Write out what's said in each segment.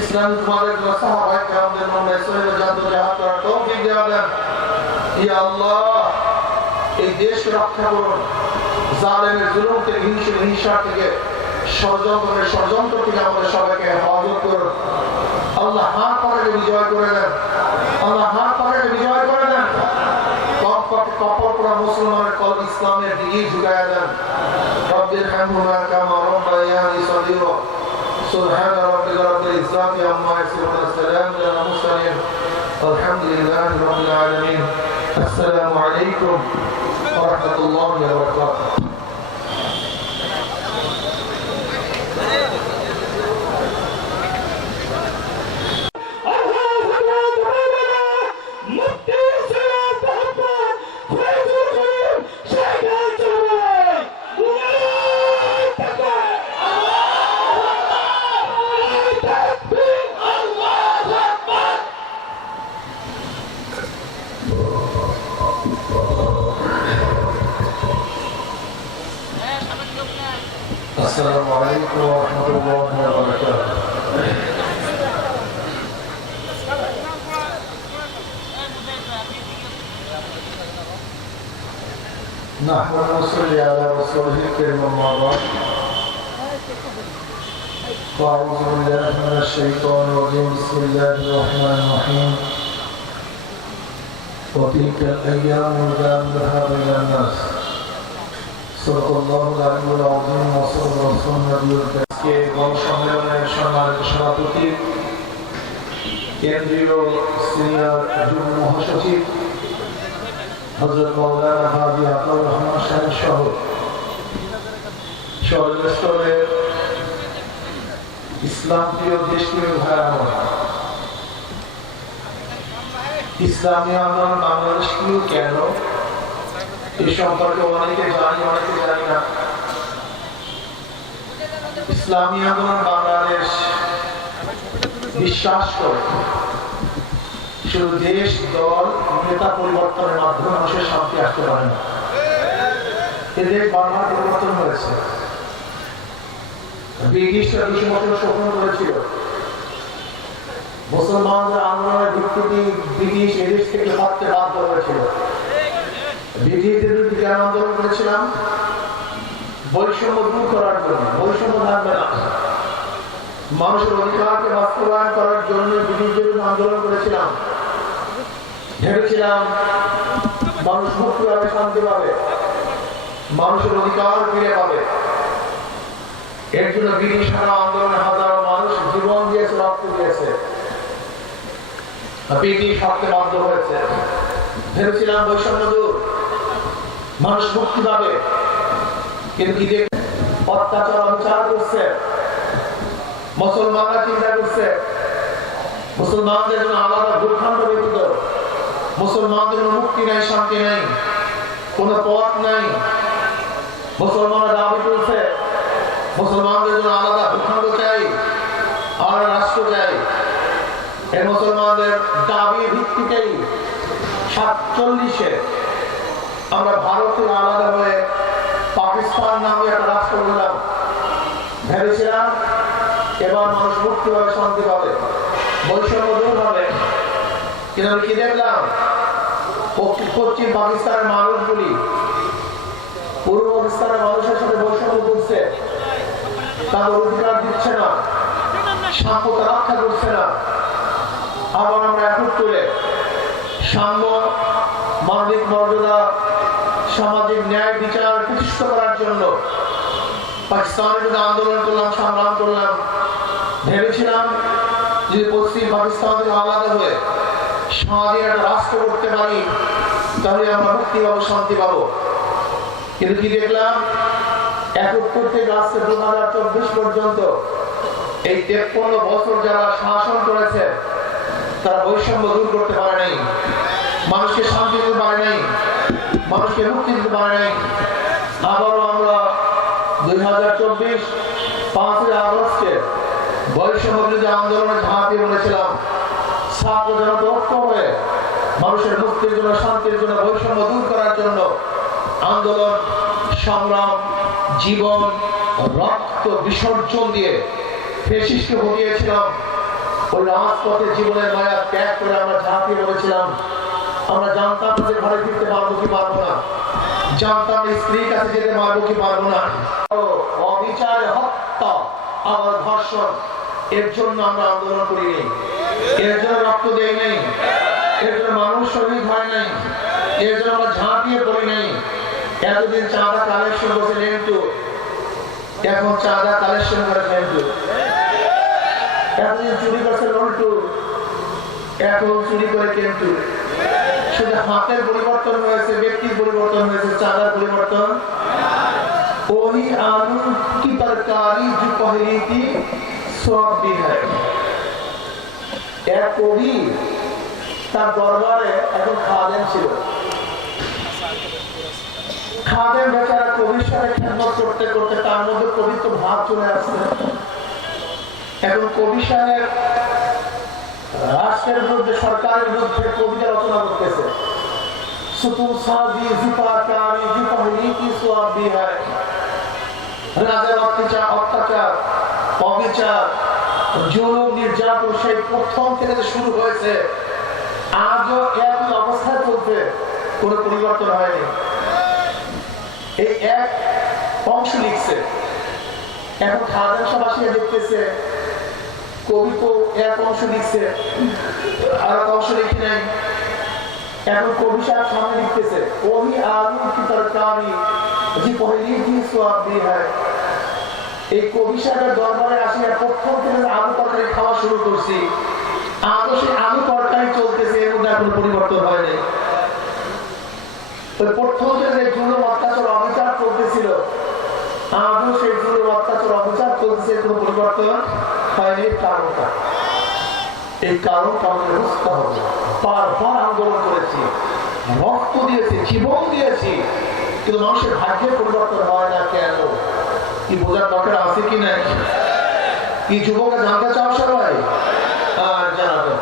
ইসলামী তোমাদের সাহাবায়ে কেরামদের নামে সহিহ জাদুজাহাদ করার তৌফিক দেয়া দেন। ইয়া আল্লাহ, এই দেশ রক্ষা করুন, জালেমের জুলুম থেকে, হিংসা থেকে, ষড়যন্ত্র থেকে আমাদের সবাইকে হেফাজত করুন। আল্লাহ হাত পাকে বিজয় করে দেন, আল্লাহ হাত পাকে বিজয় করে দেন। কপাল পোড়া মুসলমানের কলব ইসলামের দিকে ঝুঁকায়া দেন। রব্বির হামহুমা কামা রাব্বায়ানি সগীরা। سبحان ربك رب العزة عما يصفون والسلام على المرسلين والحمد لله رب العالمين. السلام عليكم ورحمة الله وبركاته. السلام عليكم ورحمة الله وبركاته. نحن نصلي على رسوله الكريم أما بعد. أعوذ بالله من الشيطان الرجيم. بسم الله الرحمن الرحيم. وتلك الأيام نداولها بين الناس. صدق الله العلي العظيم وصدق رسول النبي الكريم. के গণসম্মেলনের সম্মানিত সভাপতি, কেন্দ্রীয় সিনিয়র যুগ্ম মহাসচিব হযরত মাওলানা হাজী আতাউর রহমান সাহেব সহ সর্বস্তরের ইসলাম প্রিয় দেশপ্রিয় ভাইরা, ইসলামী আন্দোলন বাংলাদেশ কি কেন এই সম্পর্কে অনেকে জানি, অনেকে জানি না। ইসলামী আন্দোলন বাংলাদেশ বিশ্বাস করে শুধু দেশ, দল, নেতা পরিবর্তনের মাধ্যমে মানুষের শান্তি আসতে পারে না। এদের বারবার পরিবর্তন হয়েছে। ব্রিটিশরা ২০০ বছর শোষণ করেছিল। মুসলমানদের আন্দোলনের ভিত্তিতে ব্রিটিশ এদেশ থেকে ভাবতে বাধ্য হয়েছিল। ব্রিটিশদের বিরুদ্ধে আন্দোলন করেছিলাম বৈষম্য দূর করার জন্য। বৈষম্য থাকবে না, মানুষের অধিকারকে বাস্তবায়ন করার জন্য ব্রিটিশদের বিরুদ্ধে আন্দোলন করেছিলাম। ভেবেছিলাম মানুষ মুক্তি পাবে, শান্তি পাবে, মানুষের অধিকার ফিরে পাবে। এর জন্য ব্রিটিশ আন্দোলনে হাজারো মানুষ জীবন দিয়েছে, রক্ত দিয়েছে। ব্রিটিশ ভাবতে বাধ্য হয়েছে। ভেবেছিলাম বৈষম্য দূর, মানুষ মুক্তি পাবে, কিন্তু কি অত্যাচার অবিচার করছে। মুসলমানরা চিন্তা করছে মুসলমানদের জন্য আলাদা ভূখণ্ড ব্যতীত মুসলমানদের জন্য মুক্তি নাই, শান্তি নাই, কোনো পথ নাই। মুসলমানরা দাবি করছে মুসলমানদের জন্য আলাদা ভূখণ্ড চাই, আলাদা রাষ্ট্র চাই। এই মুসলমানদের দাবির ভিত্তিতেই 47-এ আমরা ভারত থেকে আলাদা হয়ে পাকিস্তান নামে একটা রাষ্ট্র হলাম। ভেবেছিলাম এবার মানুষ মুক্তি পাবে, শান্তি পাবে, বৈষম্য দূর হবে। কিন্তু কি দেখলাম, পশ্চিম পাকিস্তানের মানুষগুলি পূর্ব পাকিস্তানের মানুষের সাথে বৈষম্য করছে, তাদের অধিকার দিচ্ছে না, সাম্যতা রক্ষা করছে না। আবার আমরা এখন তুলে সাম্য, মানবিক মর্যাদা, সামাজিক ন্যায় বিচার প্রতিষ্ঠা করার জন্য পাকিস্তানের বিরুদ্ধে আন্দোলন করলাম, সংগ্রাম করলাম। ভেবেছিলাম যদি পশ্চিম পাকিস্তান থেকে আলাদা হয়ে স্বাধীন একটা রাষ্ট্র করতে পারি তাহলে আমরা মুক্তি পাবো, শান্তি পাবো। কিন্তু কি দেখলাম, 71 থেকে আসছে 2024 পর্যন্ত এই 53 বছর যারা শাসন করেছে তারা বৈষম্য দূর করতে পারে নাই, মানুষকে শান্তি দিতে পারে নাই, মানুষকে মুক্তি দিতে পারে নাই। আবারও আমরা 2024 5 আগস্টে বৈষম্য বিরোধী আন্দোলনে ঝাঁপিয়ে পড়েছিলাম। ছাত্র জনতা ঐক্য হয়ে মানুষের মুক্তির জন্য, শান্তির জন্য, বৈষম্য দূর করার জন্য আন্দোলন, সংগ্রাম, জীবন, রক্ত বিসর্জন দিয়ে ফেসিস্টকে হটিয়েছিলাম, ওই রাজপথে জীবনের মায়া ত্যাগ করে আমরা ঝাঁপিয়ে পড়েছিলাম। আমরা জানতাম যে ঘরে ফিরতে পারবো কি পারবো না, জানতাম স্ত্রীর কাছে যেতে পারবো কি পারবো না। অবিচারে হত্যা আবার ধর্ষণ, এর জন্য আমরা আন্দোলন করিনি, এর জন্য রক্ত দেই নাই, এর জন্য মানুষ শহীদ হয় নাই, এর জন্য আমরা ঝাঁপিয়ে পড়ি নাই। এতদিন চাঁদা কালেকশন করছে লেন্টু, এখন চাঁদা কালেকশন করে লেন্টু। এতদিন চুরি করছে লন্টু, এখন চুরি করে কেন্টু। শুধু হাতের পরিবর্তন হয়েছে, ব্যক্তির পরিবর্তন হয়েছে, চাঁদার পরিবর্তন। ওই আলু কি তরকারি जो पहली थी सब भी है। এক কবি তার দরবারে এখন খাদেম ছিল। খাদেম বেচারা কবির সাথে খেদমত করতে করতে তার মধ্যে কবিত্ব ভাব চলে আসছে। এখন কবি সাহেব রাষ্ট্রের বিরুদ্ধে, সরকারের বিরুদ্ধে কবিতা রচনা করতেছে। সুতুম সাজি জিপাকারি जो पहली थी सब भी है। রাজার অত্যাচার, অবিচার, জুলুম, নির্যাতন সেই প্রথম থেকে শুরু হয়েছে, আজও একই অবস্থায় চলছে, কোনো পরিবর্তন হয়নি। এই এক অংশ লিখছে, এখন খাদেম সব আসিয়া দেখতেছে কবি তো এক অংশ লিখছে, আর এক অংশ লিখি নাই। এখন কবি সাহেব সামনে লিখতেছে ওহি আলু কি তরকারি যে পহলি থি সব भी है। এই কবি সাহেবের দরবারে আসিয়া প্রথম থেকে আলু তরকারি খাওয়া শুরু করছি, আজও সেই আলু তরকারি চলতেছে, এর মধ্যে কোনো পরিবর্তন হয়নি। ওই প্রথম থেকে জুলুম, অত্যাচার, অবিচার চলতেছিল, আজও সেই জুলুম, অত্যাচার, অবিচার চলতেছে, কোনো পরিবর্তন হয়নি। কারণটা এই কারণে বুঝতে হবে। বারবার আন্দোলন করেছি, রক্ত দিয়েছি, জীবন দিয়েছি, কিন্তু মানুষের ভাগ্যের পরিবর্তন হয় না কেন? কি বোঝার দরকার আছে কি নাই? কি যুবক জানতে চাও সবাই? আর জানাতে,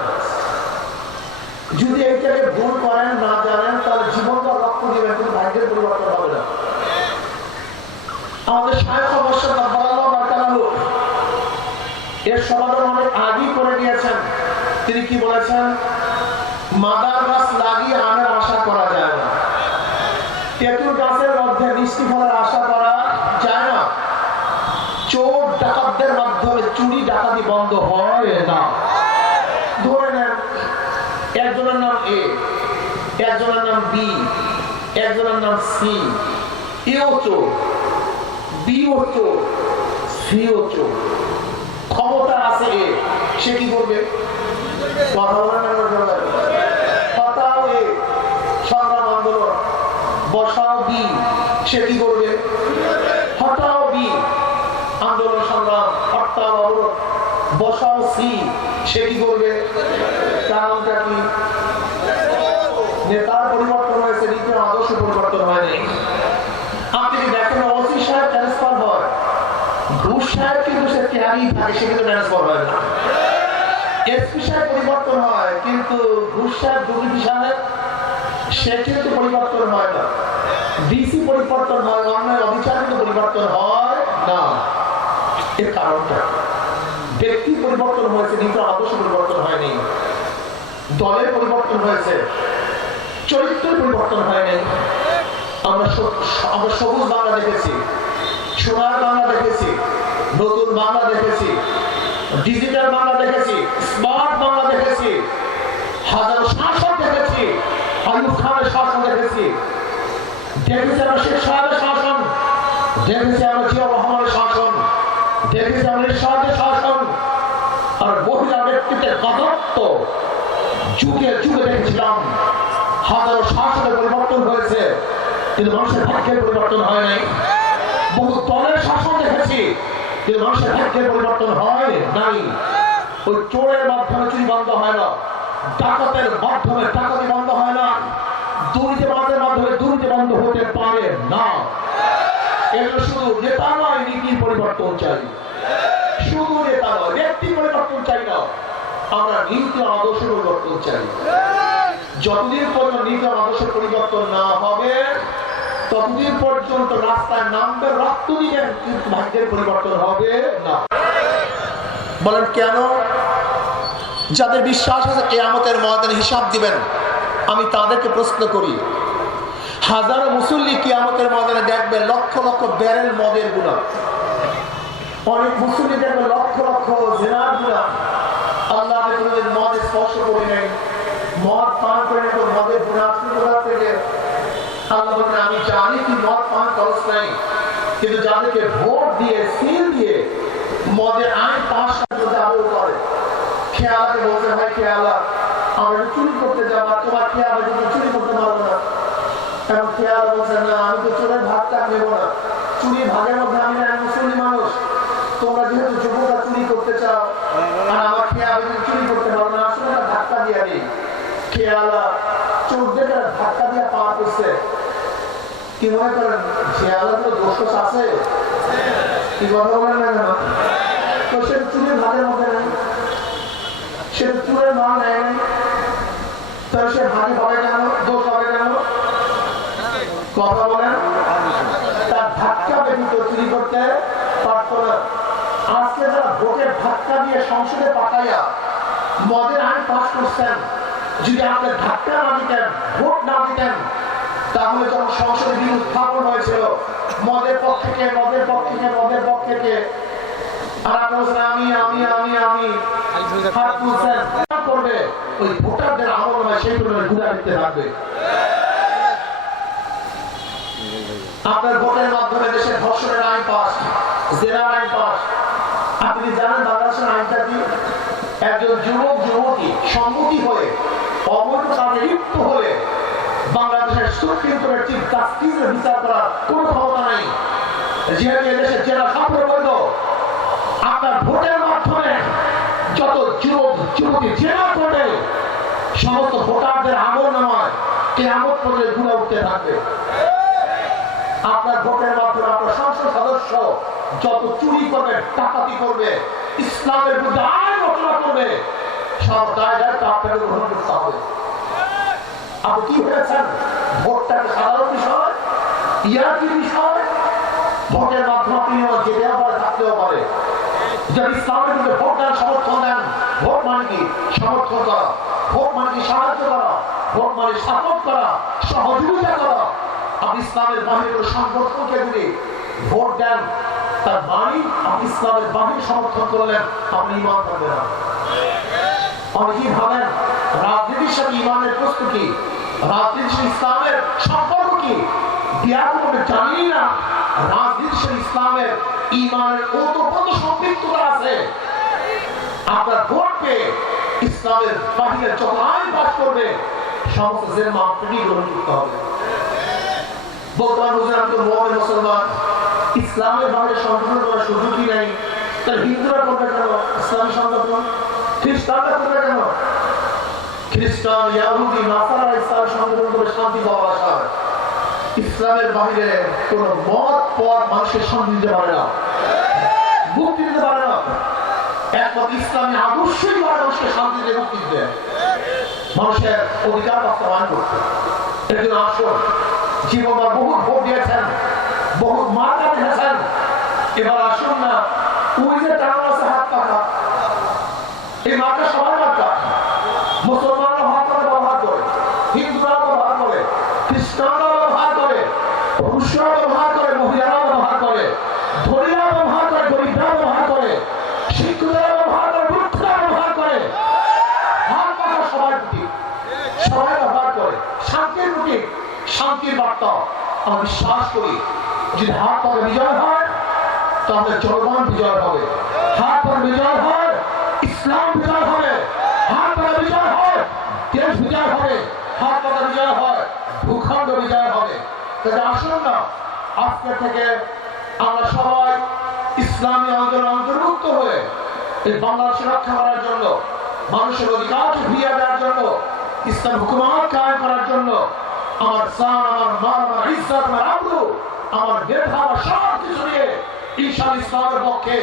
যদি এইটাকে ভুল করেন, না জানেন, তাহলে জীবনটা রক্ত দিবেন, কিন্তু ভাগ্যের পরিবর্তন হবে না। আমাদের শায়খ অবশ্যই এর সমাধান অনেক আগেই করে দিয়েছেন। তিনি কি বলেছেন? মাদার গাছ লাগিয়ে আমের আশা করা যায় না, তেঁতুল গাছের মধ্যে মিষ্টি ফলের আশা করা যায় না, চোর ডাকাতদের মাধ্যমে চুরি ডাকাতি বন্ধ হয় না। ধরে নেন একজনের নাম এ, একজনের নাম বি, একজনের নাম সি। এও চোর, বিও চোর, সিও চোর। ক্ষমতা আছে এ, সে কি করবে? কথা বলেন না, হটাও এ, সংগ্রাম আন্দোলন। বসাও বি, সে কি করবে? হটাও বি, আন্দোলন সংগ্রাম, হরতাল, অবরোধ। বসাও সি, সে কি করবে? কারণটা কি? নেতার পরিবর্তন হয়েছে, নীতি আদর্শ পরিবর্তন হয়নি। আপনি কি দেখেন ওসি সাহেব ট্রান্সফার হয়, ঘুষ সাহেব কিন্তু সে ক্যারি থাকে, সে কিন্তু ট্রান্সফার হয় না। এসপি সাহেব পরিবর্তন হয়, কিন্তু ঘুষ সাহেব, দুর্নীতি সাহেব, সে কিন্তু পরিবর্তন হয় না। ডিসি পরিবর্তন হয়, অন্যায় অবিচার কিন্তু পরিবর্তন হয় না। এর কারণটা ব্যক্তি পরিবর্তন হয়েছে, নীতি আদর্শ পরিবর্তন হয়নি। দলের পরিবর্তন হয়েছে, চরিত্রের পরিবর্তন হয়নি। আমরা সবুজ বাংলা দেখেছি, সোনার বাংলা দেখেছি, নতুন বাংলা দেখেছি, ডিজিটাল বাংলা দেখেছি, স্মার্ট বাংলা দেখেছি, হাজারো শাসক দেখেছি, আইয়ুব খানের শাসন দেখেছি, দেখেছি আমরা শেখ সাহেবের শাসন, দেখেছি আমরা জিয়া রহমানের শাসন, দেখেছি আমরা এরশাদের শাসন, আর মহিলা ব্যক্তিত্বের গণত্ব যুগে যুগে দেখেছিলাম। হাজারো শাসনের পরিবর্তন হয়েছে, কিন্তু মানুষের ভাগ্যের পরিবর্তন হয় নাই। বহু দলের শাসন দেখেছি, কিন্তু মানুষের ভাগ্যের পরিবর্তন হয় নাই। ওই চোরের মাধ্যমে চুরি বন্ধ হয় না, ডাকাতের মাধ্যমে ডাকাতি বন্ধ হয় না, দুর্নীতিবাজের মাধ্যমে দুর্নীতি বন্ধ হতে পারে না। এগুলো শুধু নেতা নয়, নীতির পরিবর্তন চাই। শুধু নেতা নয়, ব্যক্তি পরিবর্তন চাই না, আমরা নীতি আদর্শ পরিবর্তন চাই। যতদিন পর্যন্ত নীতি আদর্শ পরিবর্তন না হবে, ততদিন পর্যন্ত রাস্তায় নামবে, রক্ত দিবেন, কিন্তু ভাগ্যের পরিবর্তন হবে না। বলেন কেন? যাদের বিশ্বাস আছে কিয়ামতের ময়দানে হিসাব দিবেন, আমি তাদেরকে প্রশ্ন করি, হাজারো মুসল্লি কিয়ামতের ময়দানে দেখবে লক্ষ লক্ষ ব্যারেল মদের গুণা, অনেক মুসল্লি দেখবে লক্ষ লক্ষ জিনার গুণা। আল্লাহ আমি তোমাদের মদ স্পর্শ করি নাই, মদ পান করে নেই, তোর মদের গুণা আসলে কোথা থেকে? আল্লাহ বলেন আমি জানি তুই মদ পান করস নাই, কিন্তু যাদেরকে ভোট দিয়ে সিল দিয়ে মদের আইন পাশ করে, খেয়ালাকে বলতে হয় খেয়ালা আমরা চুরি করতে যাবো, তোমার খেয়াল চুরি করতে পারবো না। কারণ খেয়াল বলছে না আমি তো চোরের ভাগটা নেবো না, চুরি ভাগের মধ্যে আমি মুসলিম মানুষ, তোমরা যেহেতু যুবকরা চুরি করতে চাও আর আমার খেয়াল চুরি করতে পারবো না, আসলে ধাক্কা দিয়ে নেই। খেয়ালা চোরদের ধাক্কা দিয়ে পার করছে, কি মনে করেন খেয়ালা তো দোষ আছে? কি কথা বলেন না কেন? তো সে চুরির ভাগের মধ্যে নেই, সে চুরের মা নেয় নাই, তাহলে সে ভাগি হবে কেন, দোষ হবে কেন? কথা বলেন, তার ধাক্কা ব্যতীত চুরি করতে পারত না। আজকে যারা ভোটের ধাক্কা দিয়ে সংসদে পাঠাইয়া মদের আইন পাস করছেন, যদি আপনি ধাক্কা না দিতেন, ভোট না দিতেন, তাহলে যখন সংসদে বিল উত্থাপন হয়েছিল মদের পক্ষে কে, মদের পক্ষে কে, মদের পক্ষে কে, আর আপনার আমি আমি আমি আমি হাত তুলছেন করবে, ওই ভোটারদের আমল নয় সেই পরিমাণে গুণা দিতে থাকবে। আপনার ভোটের মাধ্যমে দেশের ধর্ষণের আইন পাস, জেনার আইন পাস। আপনি জানেন বাংলাদেশের আইনটা কি? একজন যুবক যুবতী সম্মতি হয়ে অবৈধ কাজে লিপ্ত হলে বাংলাদেশের সুপ্রিম কোর্টের চিফ জাস্টিসের বিচার করার কোনো ক্ষমতা নেই, যেহেতু এদেশের জেলা ছাত্র বৈধ। আপনার ভোটের মাধ্যমে যত যুবক যুবতী জেলা করবে সমস্ত ভোটারদের আমল নামায় কিয়ামত পর্যন্ত গুণা উঠতে থাকবে। আপনার ভোটের মাধ্যমে আপনার সংসদ সদস্য যত চুরি করবে, ডাকাতি করবে, ইসলামের বিরুদ্ধে আইন রচনা করবে, সব দায় দায়িত্ব আপনাকে গ্রহণ করতে হবে। আপনি কি হয়েছেন? ভোটটা সাধারণ বিষয়, ইয়ার্কি বিষয়। ভোটের মাধ্যমে আপনি যেতেও পারে, থাকতেও পারে। যদি ইসলামের বিরুদ্ধে ভোট দেন, সমর্থন দেন, ভোট মানে কি সমর্থন করা, ভোট মানে কি সাহায্য করা, ভোট মানে সাপোর্ট করা, সহযোগিতা করা। আপনি ইসলামের বাহিনীর কোনো সংগঠনকে যদি ভোট দেন, তার মানে আপনি ইসলামের বাহিনী সমর্থন করলেন, আপনি ঈমান করবেন না। অনেকেই ভাবেন রাজনীতির সাথে ঈমানের প্রস্তুতি, রাজনীতির সাথে ইসলামের সম্পর্ক কি? বিয়ার করতে জানি না রাজনীতির সাথে ইসলামের ঈমানের ওতপ্রোত সম্পৃক্ততা আছে। আপনার ভোট পেয়ে ইসলামের বাহিনীর যত আইন পাস করবে সমস্ত জিম্মা আপনাকে গ্রহণ করতে হবে। বর্তমান আমি তো মোহাম্মদ মুসলমান, ইসলামের বাইরে সংগঠন করার সুযোগই নেই, তাহলে হিন্দুরা করবে কেন ইসলামী সংগঠন? খ্রিস্টানরা করবে কেন? খ্রিস্টান, ইহুদি, নাসারা ইসলাম সংগঠন করে শান্তি পাওয়া আশা। ইসলামের বাইরে কোন মত পথ মানুষের শান্তি দিতে পারে না, মুক্তি দিতে পারে না। একমাত্র ইসলামী আদর্শই মানুষকে শান্তি দিয়ে মুক্তি দিতে, মানুষের অধিকার বাস্তবায়ন করতে। এর জন্য আসুন, জীবন বহুত ভোট দিয়েছেন, বহুত মার্কা দিয়েছেন, এবার আসুন না ওই যে টাকা আছে হাত পাকা, এই মার্কা সবার মার্কা। মুসলমানরা হাতটা ব্যবহার করে, হিন্দুরা ব্যবহার করে, খ্রিস্টানরা ব্যবহার করে, পুরুষরা ব্যবহার করে, মহিলারা ব্যবহার করে, ধনীরা ব্যবহার করে, গরিবরা ব্যবহার করে, শিক্ষকরা ব্যবহার করে, বৃদ্ধরা ব্যবহার করে। হাত পাকা সবার প্রতি, সবাই ব্যবহার করে। শান্তির প্রতি, শান্তির বার্তা। আমি বিশ্বাস করি যদি হাত পাকা বিজয় হয় তাহলে জনগণ বিজয় হবে, হাত পাকা বিজয় হয় ইসলাম বিজয় হবে, হাত পাকা বিজয় হয় দেশ বিজয় হবে, হাত পাকা বিজয় হয় ভূখণ্ড বিজয় হবে। তাহলে আসুন না আজকে থেকে আমরা সবাই ইসলামী আন্দোলন অন্তর্ভুক্ত হয়ে এই বাংলাদেশ রক্ষা করার জন্য, মানুষের অধিকারকে ফিরিয়ে দেওয়ার জন্য, ইসলাম হুকুমত কায়েম করার জন্য আমার জান, আমার মান, আমার ইজ্জত, আমার আবরু, আমার মেধা, আমার সব কিছু নিয়ে ইনশাআল্লাহ ইসলামের পক্ষে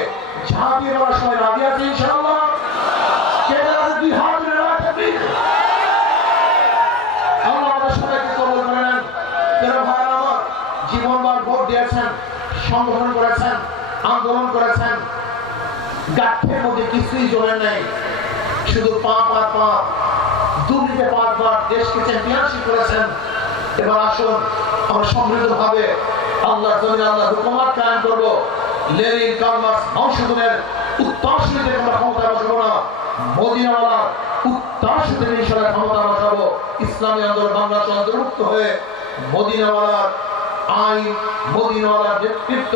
ঝাঁপিয়ে পড়ার সময় রাজি আছে ইনশাআল্লাহ। কে রাজি? দুই হাত তুলে রাখবেন। আল্লাহ আমাদের সবাইকে কবুল করে নেন। প্রিয় ভাইরা আমার, জীবনভর ভোট দিয়েছেন, সংগঠন করেছেন, আন্দোলন করেছেন, গাঠের মধ্যে কিছুই জমে নাই, শুধু পাপ আর পাপ। দুর্নীতি 5 বার দেশকে চ্যাম্পিয়নশিপ করেছেন। এবার আসুন আমরা সমৃদ্ধভাবে আল্লাহর জমিনে আল্লাহর হুকুমত কায়েম করব। লেনিন, কার্ল মার্কস বংশধরের উত্তরসূরিতে আমরা ক্ষমতা বসাবো না, মদিনাওয়ালার উত্তরসূরিতে ইনশাআল্লাহ ক্ষমতা বসাবো। ইসলামী আন্দোলন বাংলাদেশ অন্তর্ভুক্ত হয়ে মদিনাওয়ালার আইন, মদিনাওয়ালার নেতৃত্ব,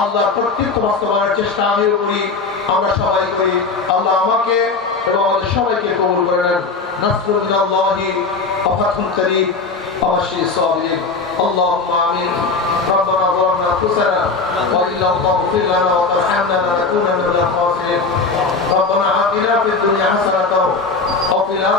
আল্লাহর কর্তৃত্ব বাস্তবায়নের চেষ্টা আমিও করি, আমরা সবাই করি। আল্লাহ আমাকে এবং আমাদের সবাইকে কবুল করে নেন। নাসরুল মিনাল্লাহি ওয়া ফাতহুল কারীম ওয়া বাশশিরিস সাবিরিন। اللهم آمين. ربنا ظلمنا أنفسنا وإن لم تغفر لنا وترحمنا لنكونن من الخاسرين. ربنا آتنا في الدنيا حسنة وفي الآخرة